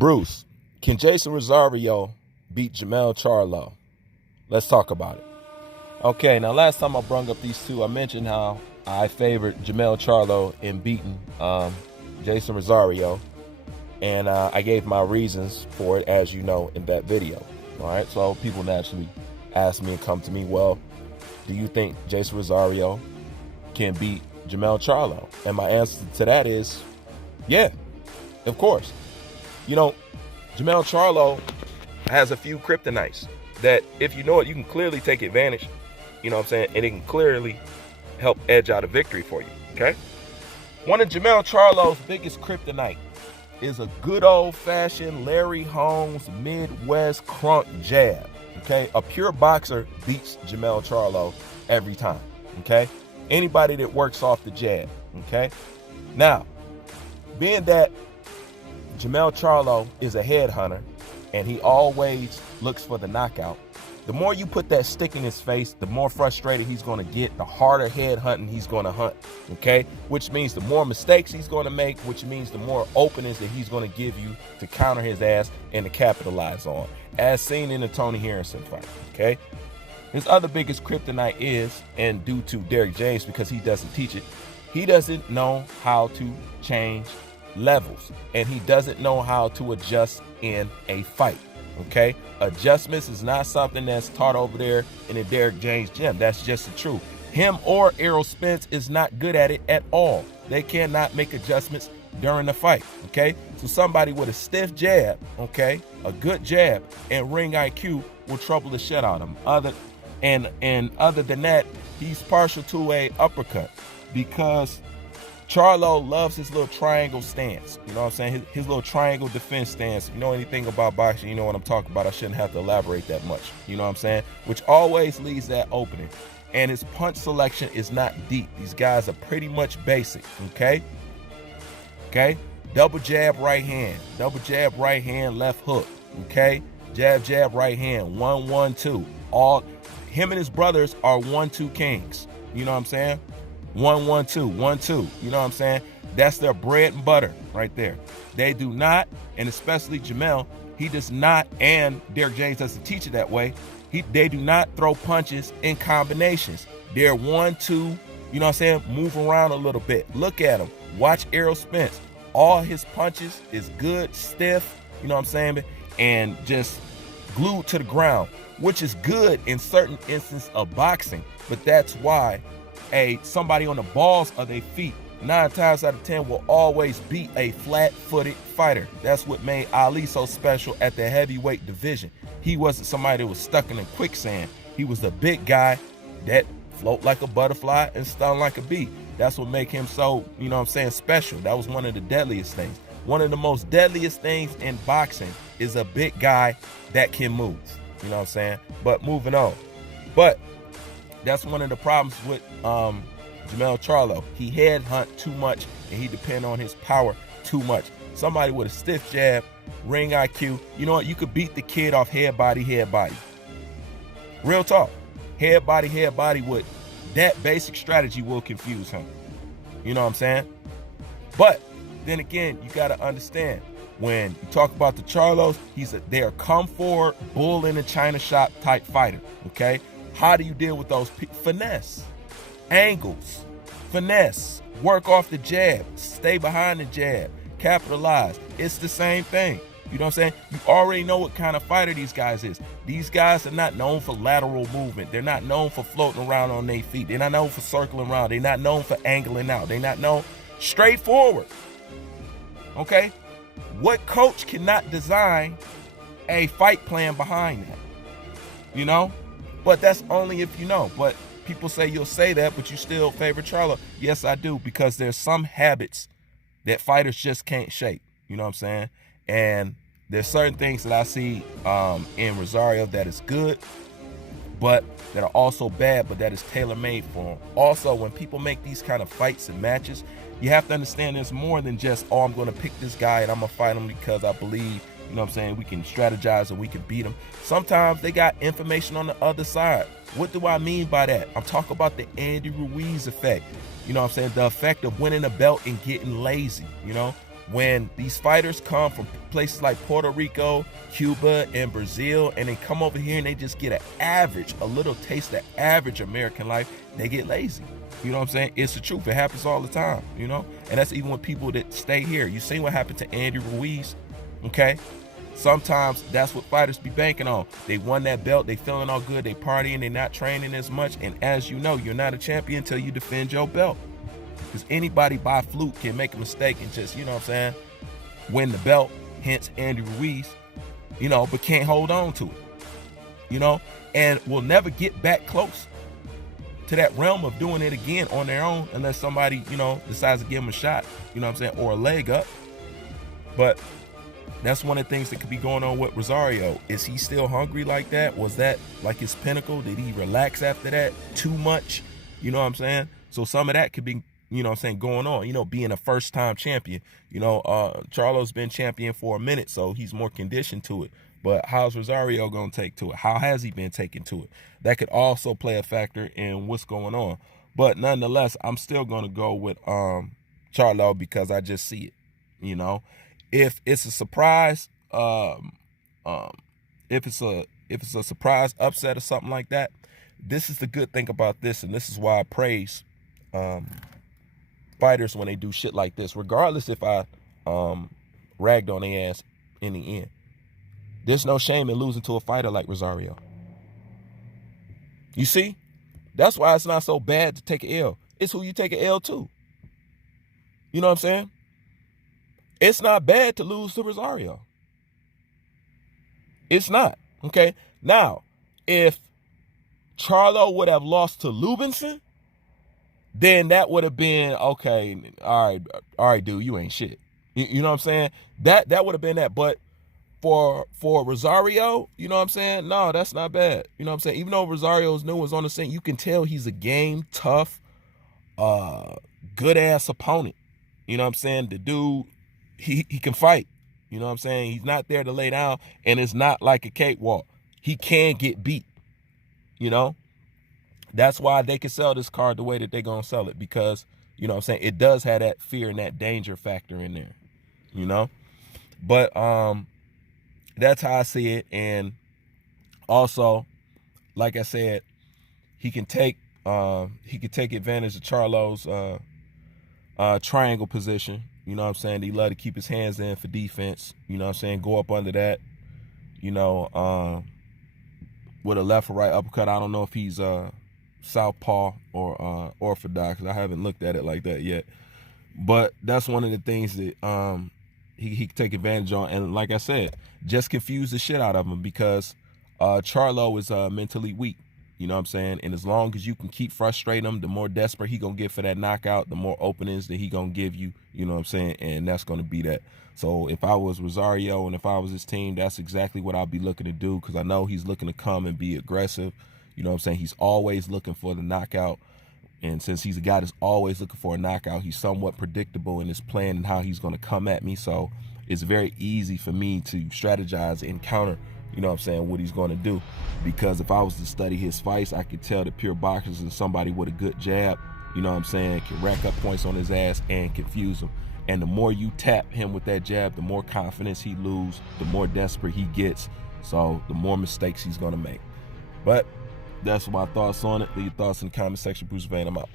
Bruce, can Jason Rosario beat Charlo? Let's talk about it. Okay, now last time I brung up these two, I mentioned how I favored Charlo in beating Jason Rosario, and I gave my reasons for it, as you know, in that video. All right, so people naturally ask me and come to me, well, do you think Jason Rosario can beat Charlo? And my answer to that is, yeah, of course. You know, Charlo has a few kryptonites that, if you know it, you can clearly take advantage, you know what I'm saying, and it can clearly help edge out a victory for you, okay? One of Charlo's biggest kryptonite is a good old-fashioned Larry Holmes Midwest crunk jab, okay? A pure boxer beats Charlo every time, okay? Anybody that works off the jab, okay? Now, being that Charlo is a headhunter and he always looks for the knockout, the more you put that stick in his face, the more frustrated he's going to get, the harder head hunting he's going to hunt, okay? Which means the more mistakes he's going to make, which means the more openings that he's going to give you to counter his ass and to capitalize on, as seen in the Tony Harrison fight, okay? His other biggest kryptonite is, and due to Derrick James because he doesn't teach it, he doesn't know how to change levels, and he doesn't know how to adjust in a fight, okay? Adjustments is not something that's taught over there in the Derrick James gym. That's just the truth. Him or Errol Spence is not good at it at all. They cannot make adjustments during the fight, okay? So somebody with a stiff jab, okay, a good jab and ring IQ will trouble the shit out of him. Other than that, he's partial to a uppercut because Charlo loves his little triangle stance. You know what I'm saying? His little triangle defense stance. If you know anything about boxing, you know what I'm talking about. I shouldn't have to elaborate that much. You know what I'm saying? Which always leaves that opening. And his punch selection is not deep. These guys are pretty much basic, okay? Okay? Double jab, right hand. Double jab, right hand, left hook, okay? Jab, jab, right hand. 1-1-2. Him and his brothers are 1-2 kings. You know what I'm saying? 1-1-2, 1-2. You know what I'm saying? That's their bread and butter right there. They do not, and especially Jamel, he does not, and Derrick James doesn't teach it that way. They do not throw punches in combinations. They're 1-2, you know what I'm saying? Move around a little bit. Look at him. Watch Errol Spence. All his punches is good, stiff, you know what I'm saying? And just glued to the ground, which is good in certain instances of boxing, but that's why somebody on the balls of their feet 9 times out of 10 will always beat a flat-footed fighter. That's what made Ali so special at the heavyweight division. He wasn't somebody that was stuck in a quicksand. He was the big guy that float like a butterfly and stung like a bee. That's what made him so, you know what I'm saying, special. That was one of the deadliest things. One of the most deadliest things in boxing is a big guy that can move. You know what I'm saying? But moving on. But that's one of the problems with Charlo. He headhunt too much and he depend on his power too much. Somebody with a stiff jab, ring IQ, you know what? You could beat the kid off head, body, head, body. Real talk. Head, body with that basic strategy will confuse him. You know what I'm saying? But then again, you got to understand, when you talk about the Charlos, they're a come forward, bull in a china shop type fighter, okay? How do you deal with those? Finesse, angles, finesse, work off the jab, stay behind the jab, capitalize. It's the same thing. You know what I'm saying? You already know what kind of fighter these guys is. These guys are not known for lateral movement. They're not known for floating around on their feet. They're not known for circling around. They're not known for angling out. They're not known straightforward. Okay? What coach cannot design a fight plan behind that? You know? But that's only if you know. But people say you'll say that, but you still favor Charlo. Yes, I do, because there's some habits that fighters just can't shake. You know what I'm saying? And there's certain things that I see in Rosario that is good, but that are also bad, but that is tailor-made for him. Also, when people make these kind of fights and matches, you have to understand there's more than just, oh, I'm going to pick this guy and I'm going to fight him because I believe, you know what I'm saying, we can strategize and we can beat him. Sometimes they got information on the other side. What do I mean by that? I'm talking about the Andy Ruiz effect. You know what I'm saying? The effect of winning a belt and getting lazy, you know? when these fighters come from places like Puerto Rico, Cuba, and Brazil, and they come over here and they just get a little taste of average American life, they get lazy. You know what I'm saying? It's the truth. It happens all the time, you know? And that's even with people that stay here. You see what happened to Andy Ruiz, okay? Sometimes that's what fighters be banking on. They won that belt, they feeling all good, they partying, they not training as much, and as you know, you're not a champion until you defend your belt. Because anybody by fluke can make a mistake and just, you know what I'm saying, win the belt, hence Andy Ruiz, you know, but can't hold on to it, you know, and will never get back close to that realm of doing it again on their own unless somebody, you know, decides to give them a shot, you know what I'm saying, or a leg up. But that's one of the things that could be going on with Rosario. Is he still hungry like that? Was that like his pinnacle? Did he relax after that too much? You know what I'm saying? So some of that could be, you know what I'm saying, going on, you know, being a first-time champion. You know, Charlo's been champion for a minute, so he's more conditioned to it. But how's Rosario going to take to it? How has he been taking to it? That could also play a factor in what's going on. But nonetheless, I'm still going to go with Charlo because I just see it, you know. If it's a surprise, if it's a surprise upset or something like that, this is the good thing about this, and this is why I praise fighters when they do shit like this, regardless if I ragged on their ass in the end. There's no shame in losing to a fighter like Rosario. You see? That's why it's not so bad to take an L. It's who you take an L to. You know what I'm saying? It's not bad to lose to Rosario. It's not. Okay? Now, if Charlo would have lost to Lubinson, then that would have been, okay, all right, dude, you ain't shit. You know what I'm saying? That would have been that. But for Rosario, you know what I'm saying? No, that's not bad. You know what I'm saying? Even though Rosario's new, was on the scene, you can tell he's a game, tough, good-ass opponent. You know what I'm saying? The dude, he can fight. You know what I'm saying? He's not there to lay down, and it's not like a cakewalk. He can get beat, you know? That's why they can sell this card the way that they're going to sell it, because, you know what I'm saying, it does have that fear and that danger factor in there, you know? But that's how I see it. And also, like I said, he can take advantage of Charlo's triangle position. You know what I'm saying? He love to keep his hands in for defense. You know what I'm saying? Go up under that, you know, with a left or right uppercut. I don't know if he's southpaw or orthodox. I haven't looked at it like that yet. But that's one of the things that he can take advantage on. And like I said, just confuse the shit out of him, because Charlo is mentally weak. You know what I'm saying? And as long as you can keep frustrating him, the more desperate he gonna get for that knockout, the more openings that he gonna give you. You know what I'm saying? And that's gonna be that. So if I was Rosario and if I was his team, that's exactly what I'd be looking to do, because I know he's looking to come and be aggressive. You know what I'm saying? He's always looking for the knockout. And since he's a guy that's always looking for a knockout, he's somewhat predictable in his plan and how he's going to come at me. So it's very easy for me to strategize and counter, you know what I'm saying, what he's going to do. Because if I was to study his fights, I could tell that pure boxers is somebody with a good jab, you know what I'm saying, can rack up points on his ass and confuse him. And the more you tap him with that jab, the more confidence he loses, the more desperate he gets. So the more mistakes he's going to make. But that's my thoughts on it. Leave your thoughts in the comment section. Bruce Vane, I'm out.